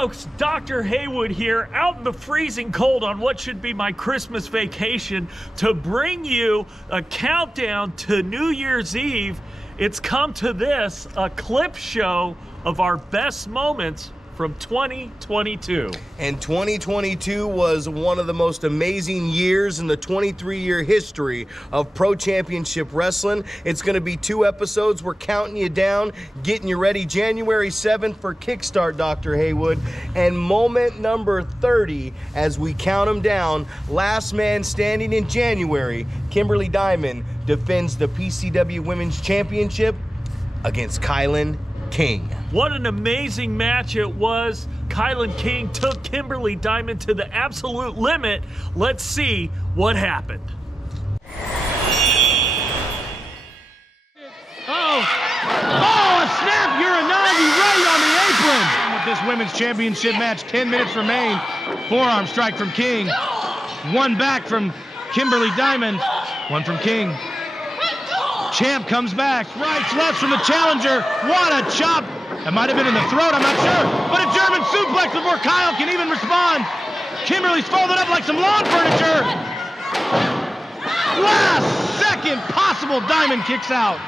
Folks, Dr. Heywood here, out in the freezing cold on what should be my Christmas vacation to bring you a countdown to New Year's Eve. It's come to this, a clip show of our best moments from 2022. And 2022 was one of the most amazing years in the 23-year history of Pro Championship Wrestling. It's going to be 2 episodes. We're counting you down, getting you ready. January 7th for Kickstart, Dr. Heywood. And moment number 30, as we count them down, last man standing in January, Kimberly Diamond defends the PCW Women's Championship against Kylan King. What an amazing match it was. Kylan King took Kimberly Diamond to the absolute limit. Let's see what happened. Oh, a snap, Uranagi right on the apron. With this Women's Championship match, 10 minutes remain. Forearm strike from King. One back from Kimberly Diamond. One from King. Champ comes back, rights, lefts from the challenger. What a chop. That might have been in the throat, I'm not sure. But a German suplex before Kyle can even respond. Kimberly's folded up like some lawn furniture. Last second possible, Diamond kicks out.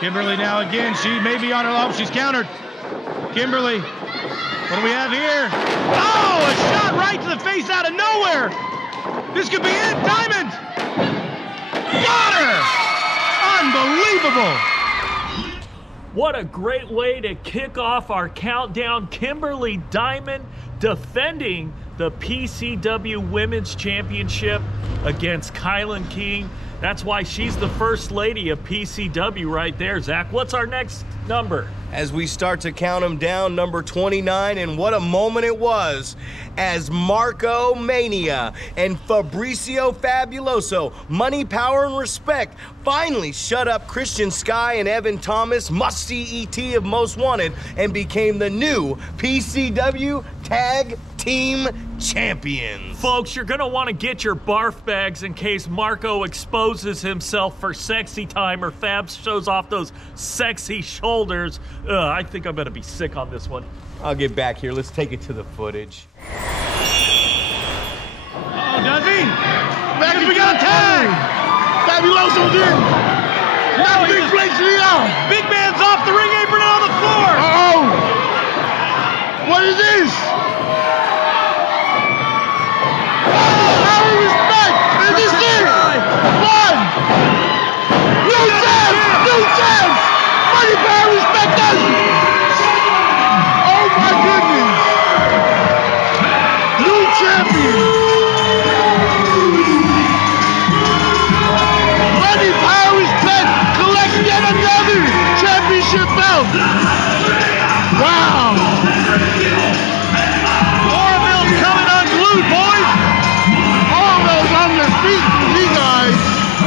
Kimberly now again, she may be on her low, she's countered. Kimberly, what do we have here? Oh, a shot right to the face out of nowhere. This could be it, Diamond. Got her. Unbelievable. What a great way to kick off our countdown. Kimberly Diamond defending the PCW Women's Championship against Kylan King. That's why she's the first lady of PCW right there. Zach, what's our next number? As we start to count them down, number 29, and what a moment it was as Marco Mania and Fabrizio Fabuloso, Money, Power, and Respect, finally shut up Christian Skye and Evan Thomas, must-see ET of Most Wanted, and became the new PCW Tag Team Champions. Folks, you're gonna want to get your barf bags in case Marco exposes himself for sexy time or Fab shows off those sexy shoulders. I think I'm gonna be sick on this one. I'll get back here. Let's take it to the footage. Oh, does he? Because we got a tag. Fabuloso's in. Now big place Leon. Big man's off the ring apron and on the floor. Uh-oh. What is this? Power respect. Is this it? One. New champs. New champs. Money, power, respect us. Oh my goodness. New champions. Money, power, respect. Collect yet another championship belt. Wow. Oroville's coming unglued, boys. Orville's on their feet for these guys.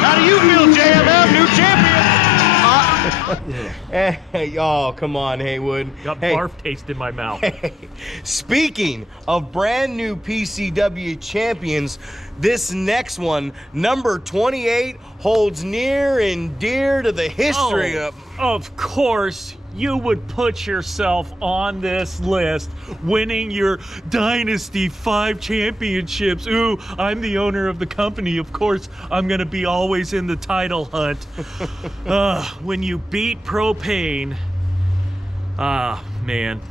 How do you feel, JMM? New champion. Hey, oh, come on, Heywood. Got Hey. barf taste in my mouth. Speaking of brand new PCW champions, this next one, number 28, holds near and dear to the history Of course, you would put yourself on this list, winning your Dynasty 5 championships. Ooh, I'm the owner of the company. Of course, I'm gonna be always in the title hunt. When you beat Propane, man.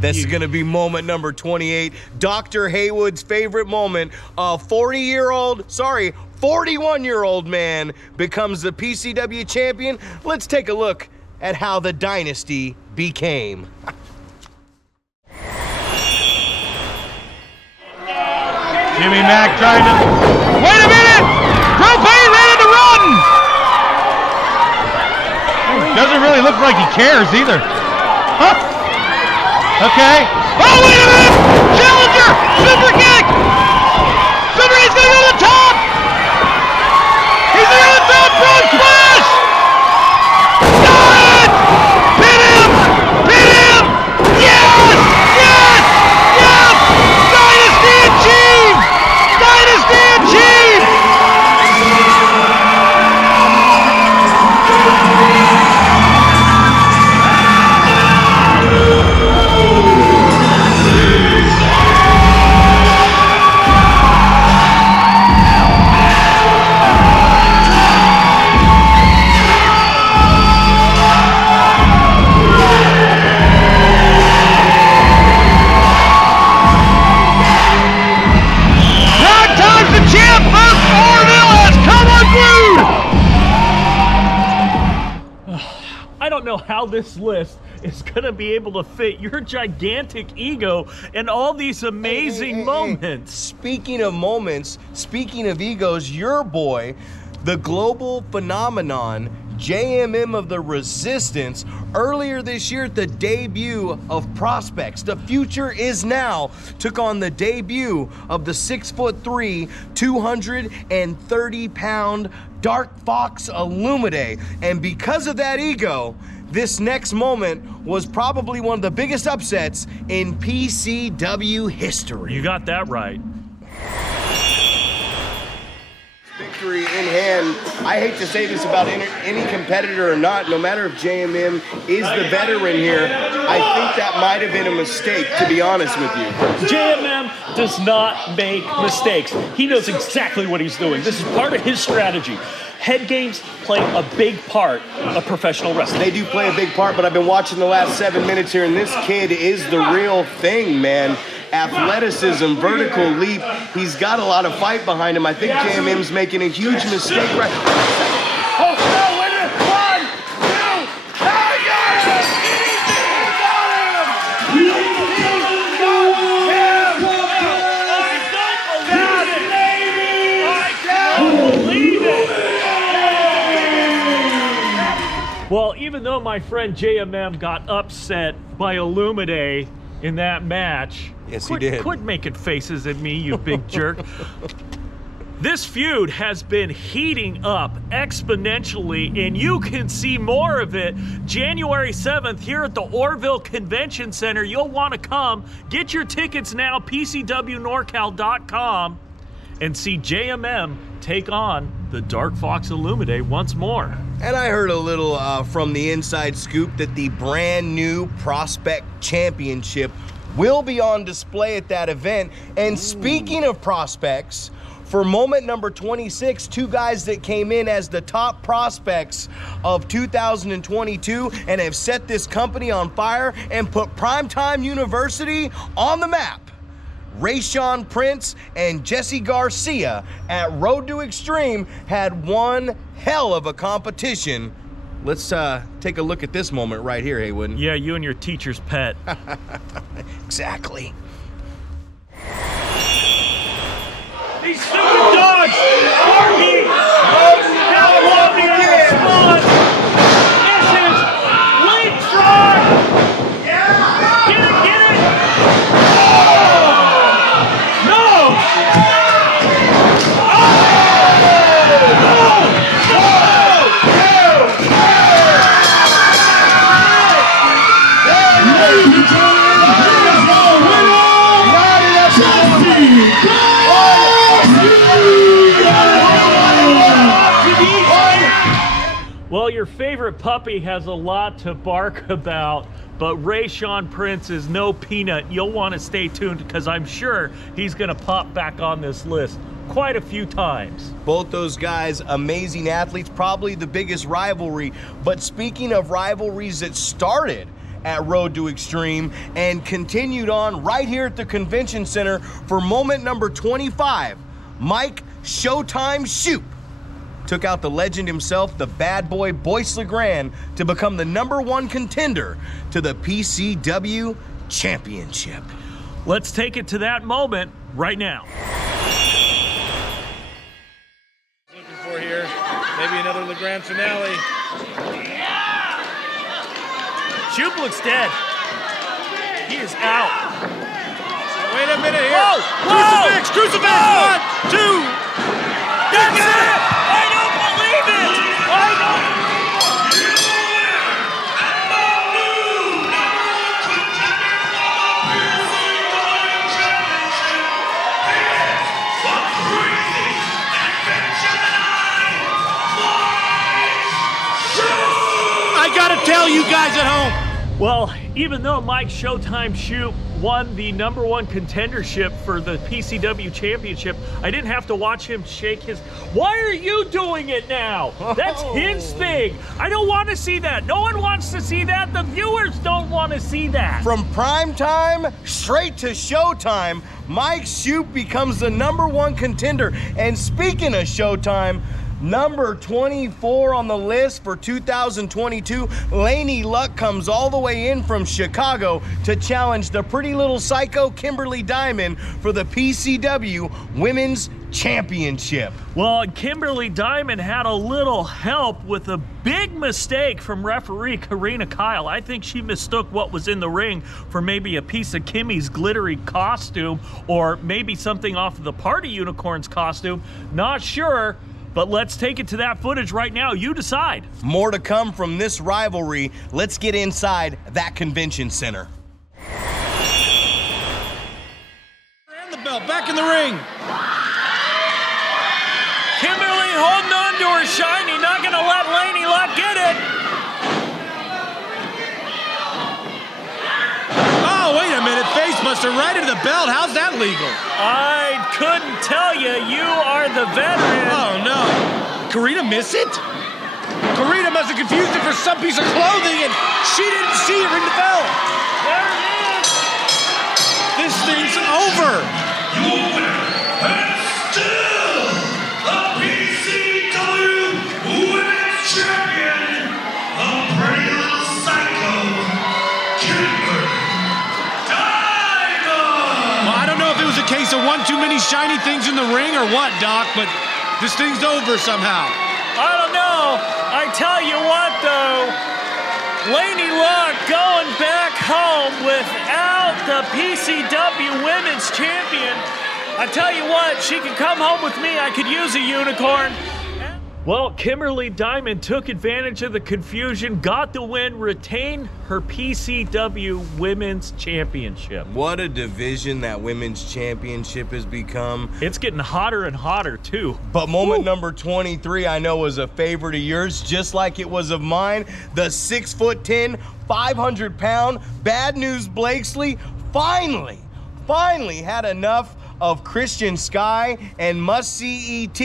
This is going to be moment number 28. Dr. Heywood's favorite moment. A 41-year-old man becomes the PCW champion. Let's take a look at how the dynasty became. Jimmy Mack trying to... Wait a minute! Propane ready to run! Doesn't really look like he cares either. Huh? Okay. Oh, wait a minute! Challenger! Super kick! Super, he's gonna go to the top! He's gonna go to the top! Front splash! Got it! Pin him! Pin him! Yes! Yes! Yes! Dynasty achieved! Dynasty achieved! know how this list is going to be able to fit your gigantic ego and all these amazing moments. Speaking of moments, speaking of egos, your boy, the global phenomenon, JMM of the Resistance, earlier this year at the debut of Prospects, The Future Is Now, took on the debut of the 6'3", 230-pound Dark Fox Illumide. And because of that ego, this next moment was probably one of the biggest upsets in PCW history. You got that right. Victory in hand. I hate to say this about any competitor or not, no matter if JMM is the veteran here, I think that might have been a mistake, to be honest with you. JMM does not make mistakes. He knows exactly what he's doing. This is part of his strategy. Head games play a big part of professional wrestling. They do play a big part, but I've been watching the last 7 minutes here, and this kid is the real thing, man. Athleticism, vertical leap. He's got a lot of fight behind him. I think JMM's making a huge mistake right now. Oh, no, wait a minute. 1, 2, I got him! Well, even though my friend JMM got upset by Illumide in that match, yes, he did. Quit making faces at me, you big jerk. This feud has been heating up exponentially, and you can see more of it January 7th here at the Orville Convention Center. You'll want to come. Get your tickets now, PCWNorCal.com, and see JMM take on the Dark Fox Illumide once more. And I heard a little from the inside scoop that the brand new Prospect Championship will be on display at that event. And speaking of prospects, for moment number 26, two guys that came in as the top prospects of 2022 and have set this company on fire and put PrimeTime University on the map. Rayshawn Prince and Jesse Garcia at Road to Extreme had one hell of a competition. Let's take a look at this moment right here, Heywood. Yeah, you and your teacher's pet. Exactly. These stupid dogs! Corgi! Now walking in response! This is leapfrog! Yeah! Get it, get it! No! Well, your favorite puppy has a lot to bark about, but Rayshawn Prince is no peanut. You'll want to stay tuned because I'm sure he's going to pop back on this list quite a few times. Both those guys, amazing athletes, probably the biggest rivalry. But speaking of rivalries that started at Road to Extreme and continued on right here at the Convention Center for moment number 25, Mike Showtime Shoop took out the legend himself, the bad boy Boyce LeGrand, to become the #1 contender to the PCW Championship. Let's take it to that moment right now. Looking for here, maybe another LeGrand finale. Shoop looks dead. He is out. Wait a minute here. Whoa! Crucifix! Crucifix! Whoa! 1, 2. That's it! I don't believe it! I don't. I gotta tell you guys at home. Well, even though Mike Showtime Shoop won the #1 contendership for the PCW Championship, I didn't have to watch him shake his... Why are you doing it now? That's his thing. I don't want to see that. No one wants to see that. The viewers don't want to see that. From PrimeTime straight to Showtime, Mike Shoop becomes the #1 contender. And speaking of Showtime, Number 24 on the list for 2022, Laney Luck comes all the way in from Chicago to challenge the pretty little psycho Kimberly Diamond for the PCW Women's Championship. Well, Kimberly Diamond had a little help with a big mistake from referee Karina Kyle. I think she mistook what was in the ring for maybe a piece of Kimmy's glittery costume or maybe something off of the Party Unicorns costume. Not sure, but let's take it to that footage right now. You decide. More to come from this rivalry. Let's get inside that convention center. And the belt back in the ring. Kimberly holding on to her shiny, not gonna let Laney Luck get it. Oh, wait a minute, facebuster right into the belt. How's that legal? I couldn't tell you. You are the veteran. Oh no. Karina miss it? Karina must have confused it for some piece of clothing and she didn't see it ring the bell. There it is. This thing's over. Your winner, and still the PCW Women's Champion, the pretty little psycho, Kimberly Diamond. Well, I don't know if it was a case of one too many shiny things in the ring or what, Doc, but this thing's over somehow. I don't know. I tell you what, though, Laney Luck going back home without the PCW Women's Champion. I tell you what, she can come home with me. I could use a unicorn. Well, Kimberly Diamond took advantage of the confusion, got the win, retained her PCW Women's Championship. What a division that Women's Championship has become. It's getting hotter and hotter, too. But moment number 23, I know, was a favorite of yours, just like it was of mine. The 6'10", 500-pound Bad News Blakesley finally had enough of Christian Skye and Must See ET,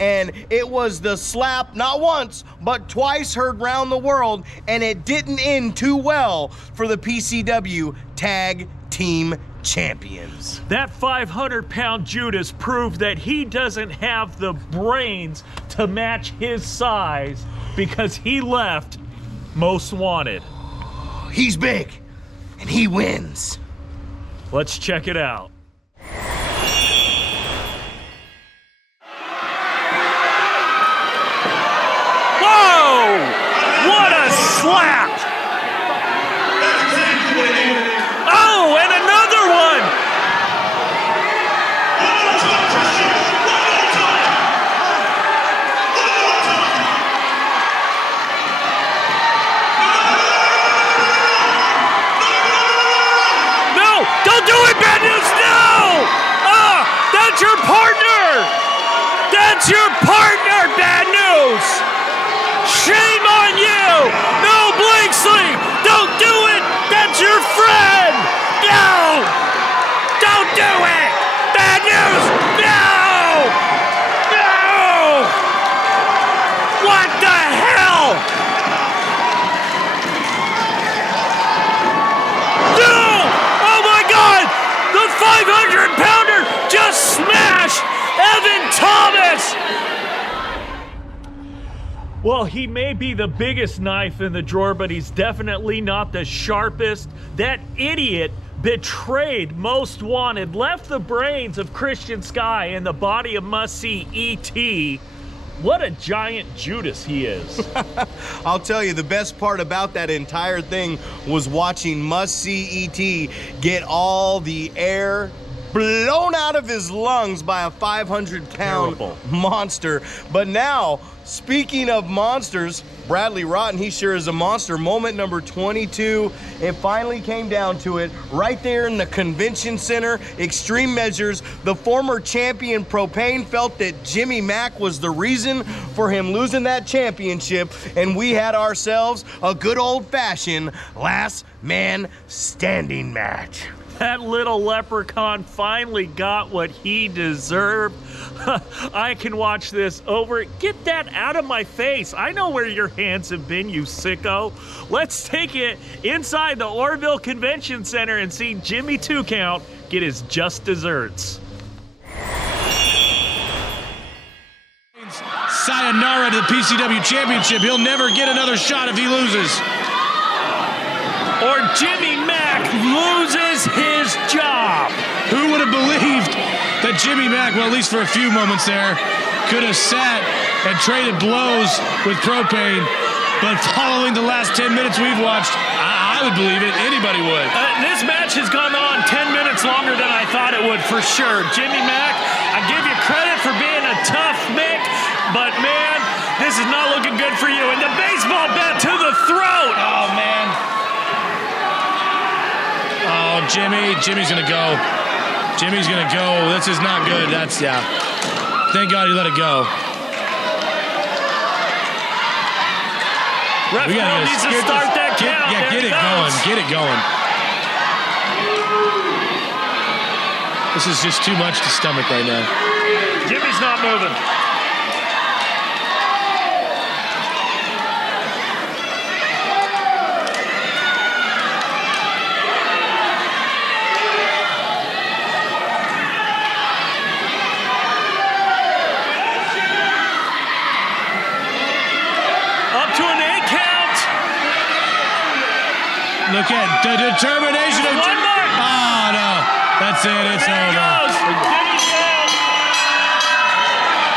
and it was the slap not once but twice heard round the world, and it didn't end too well for the PCW Tag Team Champions. That 500-pound Judas proved that he doesn't have the brains to match his size because he left Most Wanted. He's big, and he wins. Let's check it out. What a slap! Oh, and another one! No! Don't do it, Bad News! No! That's your partner! That's your partner, Bad News! Shame on you! No, Blakesley! Don't do it! That's your friend! No! Don't do it! Bad News! No! No! What the hell? No! Oh my God! The 500-pounder just smashed Evan Thomas! Well, he may be the biggest knife in the drawer, but he's definitely not the sharpest. That idiot betrayed Most Wanted, left the brains of Christian Skye in the body of Must See ET. What a giant Judas he is. I'll tell you, the best part about that entire thing was watching Must See ET get all the air blown out of his lungs by a 500-pound monster. But now, speaking of monsters, Bradley Rotten, he sure is a monster. Moment number 22, it finally came down to it. Right there in the convention center, Extreme Measures, the former champion Propane felt that Jimmy Mack was the reason for him losing that championship, and we had ourselves a good old-fashioned last man standing match. That little leprechaun finally got what he deserved. I can watch this over. Get that out of my face. I know where your hands have been, you sicko. Let's take it inside the Orville Convention Center and see Jimmy Two Count get his just desserts. sayonara to the PCW Championship. He'll never get another shot if he loses. Or Jimmy Mack loses his job. Who would have believed that Jimmy Mack, well, at least for a few moments there, could have sat and traded blows with Propane, but following the last 10 minutes we've watched, I would believe it. Anybody would. This match has gone on 10 minutes longer than I thought it would, for sure. Jimmy Mack, I give you credit for being a tough Mick, but man, this is not looking good for you. And the baseball bat to the throat. Oh, man. Oh, Jimmy's gonna go. Jimmy's gonna go. This is not good. That's, yeah. Thank God he let it go. Ref needs to start that count. Yeah, get it going. Get it going. This is just too much to stomach right now. Jimmy's not moving. Look at the determination of one more. Oh, no. That's it. It's over.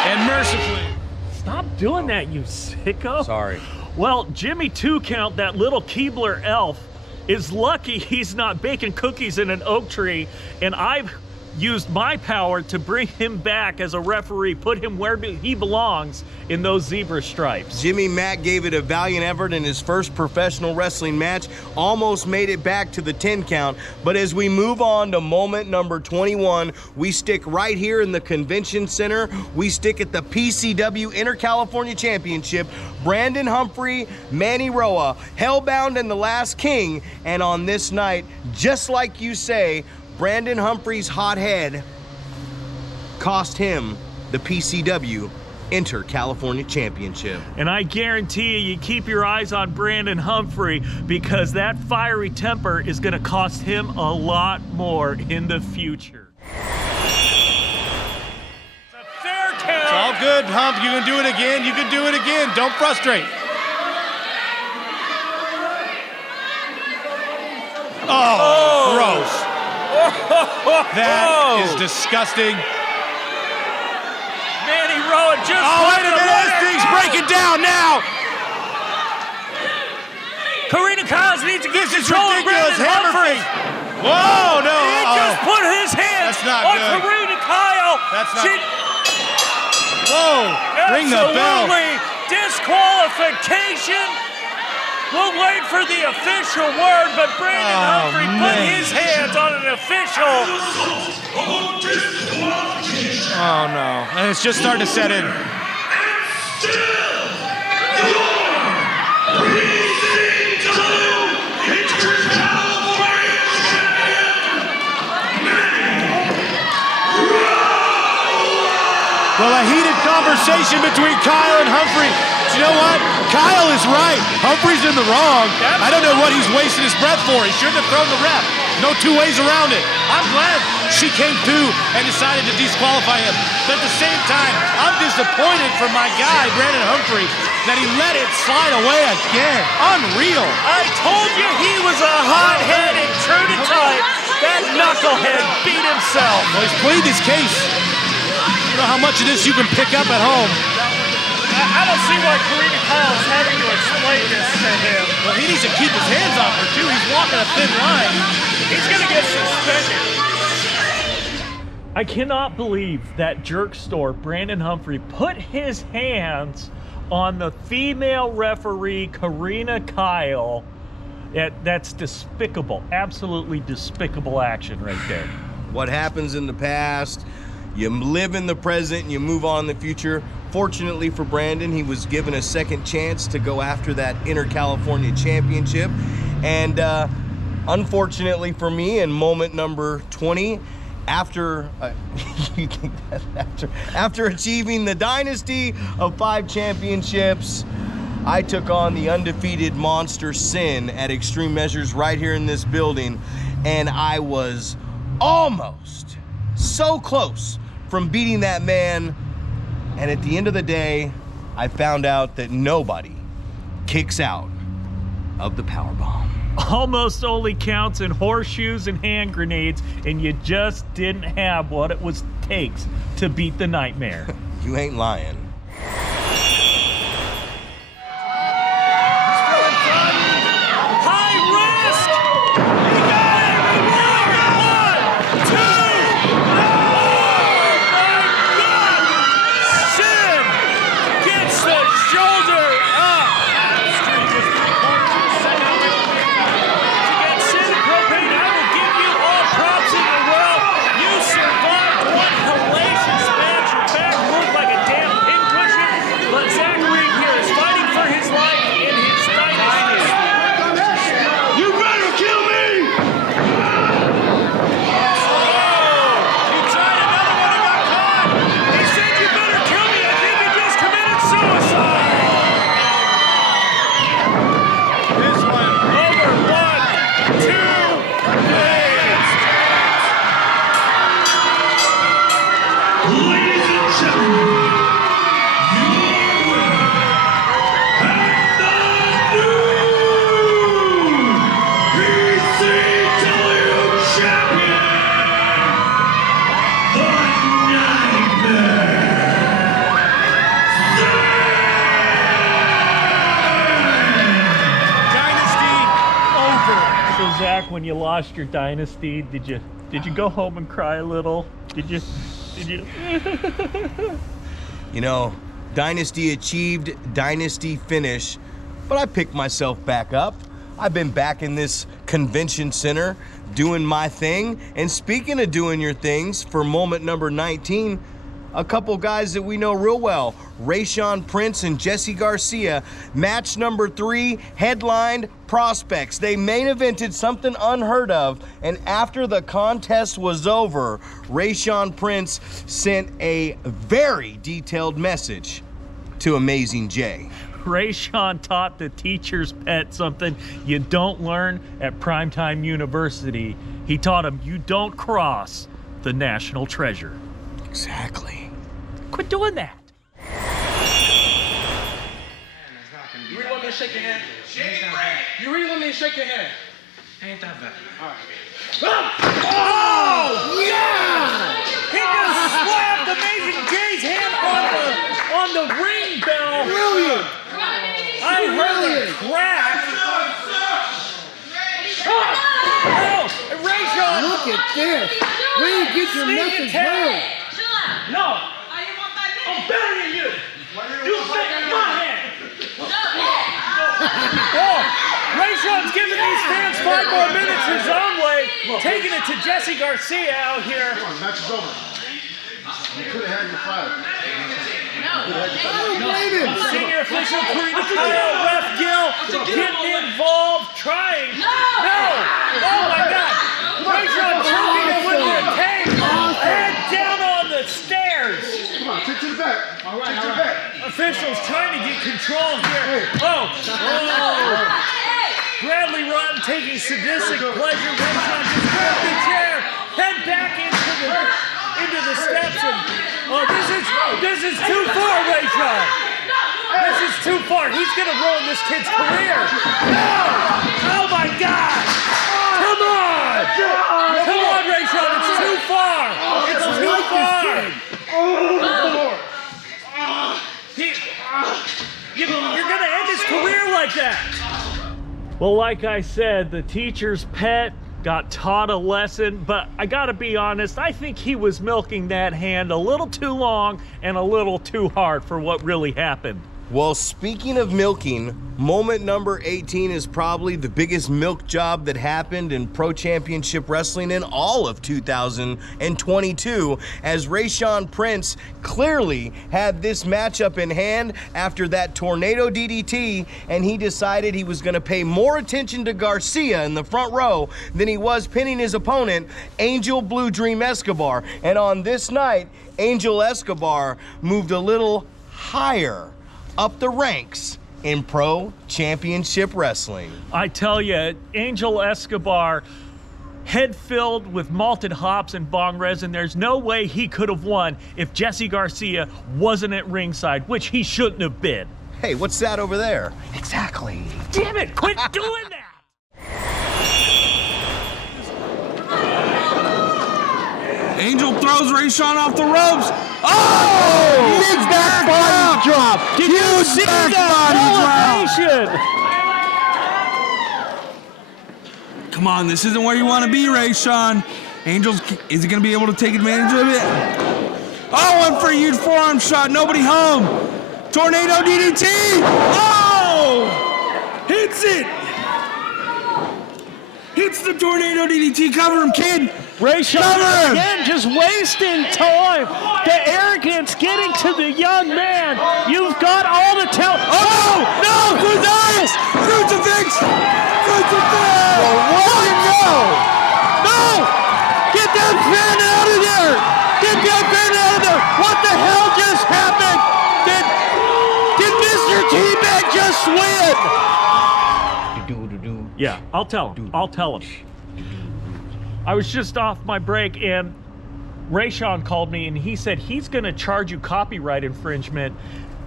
And mercifully. Stop doing that, you sicko. Sorry. Well, Jimmy 2 Count, that little Keebler elf, is lucky he's not baking cookies in an oak tree, and I've used my power to bring him back as a referee, put him where he belongs in those zebra stripes. Jimmy Mack gave it a valiant effort in his first professional wrestling match, almost made it back to the 10 count, but as we move on to moment number 21, we stick right here in the convention center. We stick at the PCW Inter-California Championship. Brandon Humphrey, Manny Roa, Hellbound and the Last King, and on this night, just like you say, Brandon Humphrey's hot head cost him the PCW Inter-California Championship. And I guarantee you keep your eyes on Brandon Humphrey, because that fiery temper is going to cost him a lot more in the future. It's a fair count. It's all good, Hump. You can do it again. You can do it again. Don't frustrate. Oh, gross. That is disgusting. Manny Roa just wait a minute. This thing's breaking down now. Karina Kyles needs to get This is control of ridiculous. Brandon Humphrey. Whoa, no. He just put his hands That's not on good. Karina Kyle. That's not good. Whoa. Ring the bell. Absolutely disqualification. We'll wait for the official word, but Brandon Humphrey put his hands on an official. Oh, no. And it's just starting to set in. Well, a heated conversation between Kyle and Humphrey. You know what? Kyle is right. Humphrey's in the wrong. I don't know what he's wasting his breath for. He shouldn't have thrown the ref. No two ways around it. I'm glad she came through and decided to disqualify him. But at the same time, I'm disappointed for my guy, Brandon Humphrey, that he let it slide away again. Unreal. I told you he was a hot-headed, true to type. That knucklehead beat himself. Well, he's pleaded his case. You know how much of this you can pick up at home. I don't see why Karina Kyle is having to explain this to him. Well, he needs to keep his hands off her, too. He's walking a thin line. He's going to get suspended. I cannot believe that jerk store, Brandon Humphrey, put his hands on the female referee, Karina Kyle. That's despicable. Absolutely despicable action right there. What happens in the past, you live in the present and you move on in the future. Fortunately for Brandon, he was given a second chance to go after that Inter-California Championship. And unfortunately for me, in moment number 20, after after achieving the dynasty of 5 championships, I took on the undefeated monster Sin at Extreme Measures right here in this building, and I was almost so close from beating that man. And at the end of the day, I found out that nobody kicks out of the powerbomb. Almost only counts in horseshoes and hand grenades, and you just didn't have what it takes to beat the nightmare. You ain't lying. Zack, when you lost your dynasty, did you go home and cry a little? Did you? You know, dynasty achieved, dynasty finish, but I picked myself back up. I've been back in this convention center doing my thing. And speaking of doing your things, for moment number 19, a couple guys that we know real well, Rayshawn Prince and Jesse Garcia. Match number 3, headlined prospects. They main evented something unheard of, and after the contest was over, Rayshawn Prince sent a very detailed message to Amazing Jay. Rayshawn taught the teacher's pet something you don't learn at PrimeTime University. He taught him you don't cross the national treasure. Exactly. Quit doing that. You really want me to shake your hand? You really want me to shake your hand? Ain't that bad. All right. Oh! Yeah! He just slapped Amazing Jay's hand on the ring bell. Brilliant! I heard it crack. Oh! Rayshawn! Look at this! Where you get your message heard? No! I'm better than you! You shake my hand! Oh! Rayshawn's giving these fans 5 more minutes his own way, taking it to Jesse Garcia out here. Come on, match is over. You could have had your 5. Senior official Karina Kyle, ref Gil, getting involved, trying. No! Oh my God! Rayshawn choking him with the tape. Head down on the stairs. Come on, take to the back. All right, all right. Officials trying to get control here. Oh! Bradley Rotten taking sadistic pleasure. Rayshawn just grabbed the chair, head back into the steps, and this is too far, Rayshawn. This is too far. He's gonna ruin this kid's career. No! Oh my God! Come on! Come on, Rayshawn! It's too far. It's too far. You're gonna end his career like that. Well, like I said, the teacher's pet got taught a lesson, but I gotta be honest, I think he was milking that hand a little too long and a little too hard for what really happened. Well, speaking of milking, moment number 18 is probably the biggest milk job that happened in Pro Championship Wrestling in all of 2022, as Rayshawn Prince clearly had this matchup in hand after that tornado DDT, and he decided he was gonna pay more attention to Garcia in the front row than he was pinning his opponent, Angel Blue Dream Escobar. And on this night, Angel Escobar moved a little higher up the ranks in Pro Championship Wrestling. I tell you, Angel Escobar, head filled with malted hops and bong resin. There's no way he could have won if Jesse Garcia wasn't at ringside, which he shouldn't have been. Hey, what's that over there? Exactly. Damn it, quit doing that! Angel throws Rayshawn off the ropes. Oh! Big back body drop. Did you see that elevation? Come on, this isn't where you want to be, Rayshawn. Angels, is he going to be able to take advantage of it? Oh, one for a huge forearm shot. Nobody home. Tornado DDT. Oh! Hits it. Hits the tornado DDT. Cover him, kid. Rayshawn again just wasting time. The arrogance getting to the young man. You've got all the talent. Oh, no! Crucifix! Crucifix! Crucifix! Where did it go? No! Get that fan out of there! Get that fan out of there! What the hell just happened? Did Mr. T-Bag just win? Yeah, I'll tell him. I'll tell him. I was just off my break and Rayshawn called me and he said he's going to charge you copyright infringement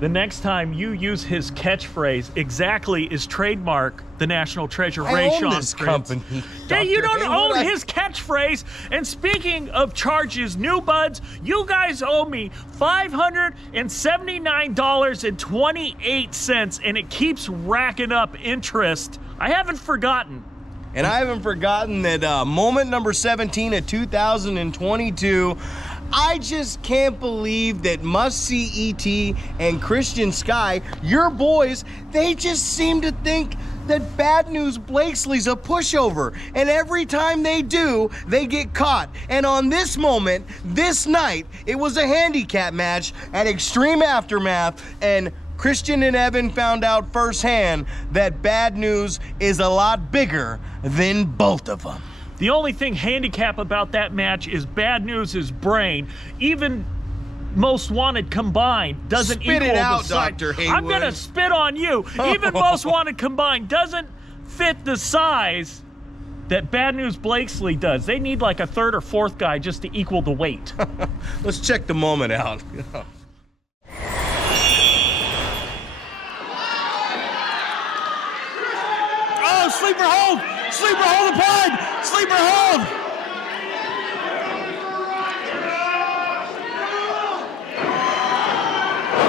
the next time you use his catchphrase exactly is trademark the National Treasure Rayshawn. I own this company. Hey, you don't Haywood. own his catchphrase. And speaking of charges, new buds, you guys owe me $579.28 and it keeps racking up interest. I haven't forgotten. And I haven't forgotten that moment number 17 of 2022. I just can't believe that Must-See ET and Christian Skye, your boys, they just seem to think that Bad News Blakesley's a pushover. And every time they do, they get caught. And on this moment, this night, it was a handicap match at Extreme Aftermath, and Christian and Evan found out firsthand that Bad News is a lot bigger than both of them. The only thing handicap about that match is Bad News' brain. Even Most Wanted combined doesn't Spit equal it out, the size. Dr. Haywood. I'm gonna spit on you. Even Most Wanted combined doesn't fit the size that Bad News Blakesley does. They need like a third or fourth guy just to equal the weight. Let's check the moment out. Oh, sleeper hold! Sleeper hold applied! Sleeper hold!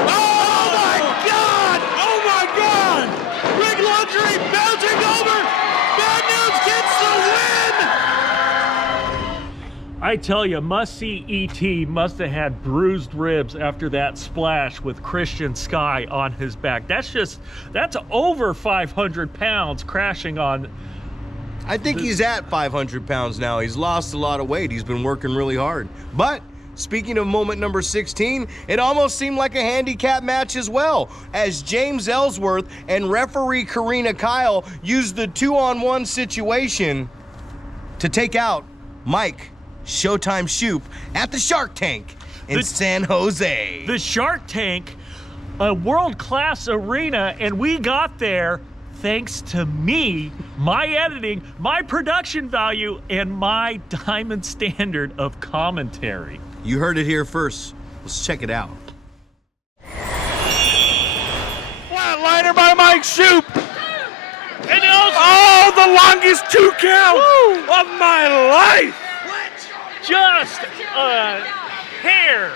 Oh my God! Oh my God! Big luxury bouncing over! Bad News gets the win! I tell you, Must-See ET must have had bruised ribs after that splash with Christian Skye on his back. That's over 500 pounds crashing on. I think he's at 500 pounds now. He's lost a lot of weight. He's been working really hard. But speaking of moment number 16, it almost seemed like a handicap match as well, as James Ellsworth and referee Karina Kyle used the 2-on-1 situation to take out Mike Showtime Shoop at the Shark Tank in San Jose. The Shark Tank, a world-class arena, and we got there thanks to me, my editing, my production value, and my diamond standard of commentary. You heard it here first. Let's check it out. Flatliner by Mike Shoop! And oh, the longest 2 count of my life! Just a hair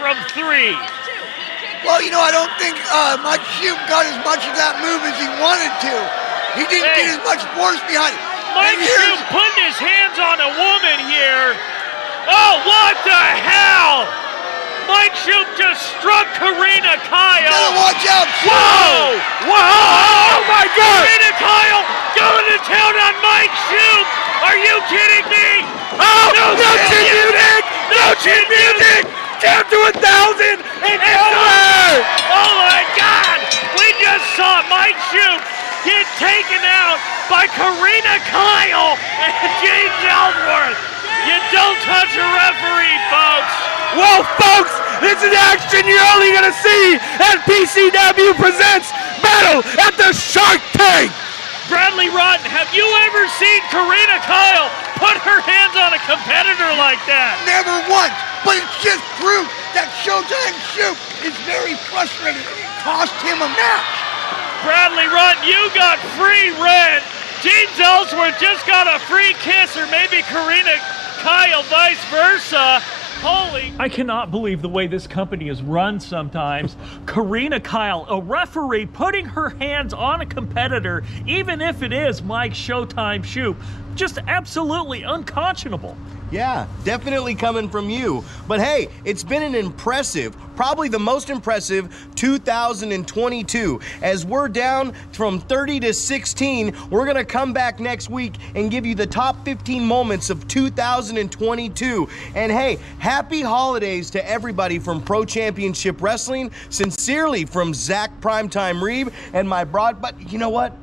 from 3. Well, you know, I don't think Mike Shoop got as much of that move as he wanted to. He didn't get as much force behind it. Mike Shoop putting his hands on a woman here. Oh, what the hell? Mike Shoop just struck Karina Kyle. Gotta watch out, Shoop. Whoa! Whoa! Oh my God! Karina Kyle going to town on Mike Shoop. Are you kidding me? Oh, no chin music! No chin music! Down to 1,000 and over! Oh my God! We just saw Mike Shoop get taken out by Karina Kyle and James Ellsworth. You don't touch a referee, folks. Well, folks, this is action you're only gonna see at PCW Presents Battle at the Shark Tank. Bradley Rotten, have you ever seen Karina Kyle put her hands on a competitor like that? Never once, but it's just proof that Showtime Shoop is very frustrated. It cost him a match. Bradley Rotten, you got free red. James Ellsworth just got a free kiss, or maybe Karina Kyle vice versa. Holy, I cannot believe the way this company is run sometimes. Karina Kyle, a referee putting her hands on a competitor, even if it is Mike Showtime Shoop, just absolutely unconscionable. Yeah, definitely coming from you. But hey, it's been an impressive, probably the most impressive 2022. As we're down from 30 to 16, we're gonna come back next week and give you the top 15 moments of 2022. And hey, happy holidays to everybody from Pro Championship Wrestling. Sincerely from Zack PrimeTime Reeb and my broad, but you know what?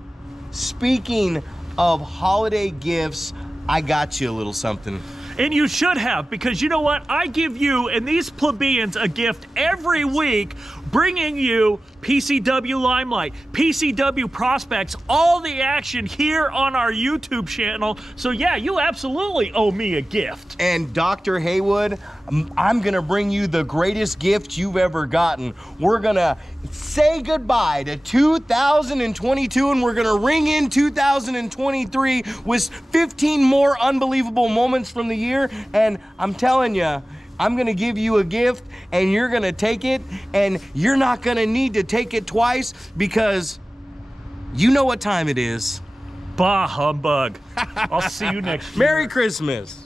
Speaking of holiday gifts, I got you a little something. And you should have, because you know what? I give you and these plebeians a gift every week, bringing you PCW Limelight, PCW Prospects, all the action here on our YouTube channel. So yeah, you absolutely owe me a gift. And Dr. Heywood, I'm gonna bring you the greatest gift you've ever gotten. We're gonna say goodbye to 2022 and we're gonna ring in 2023 with 15 more unbelievable moments from the year. And I'm telling you, I'm gonna give you a gift and you're gonna take it, and you're not gonna need to take it twice because you know what time it is. Bah humbug. I'll see you next year. Merry Christmas.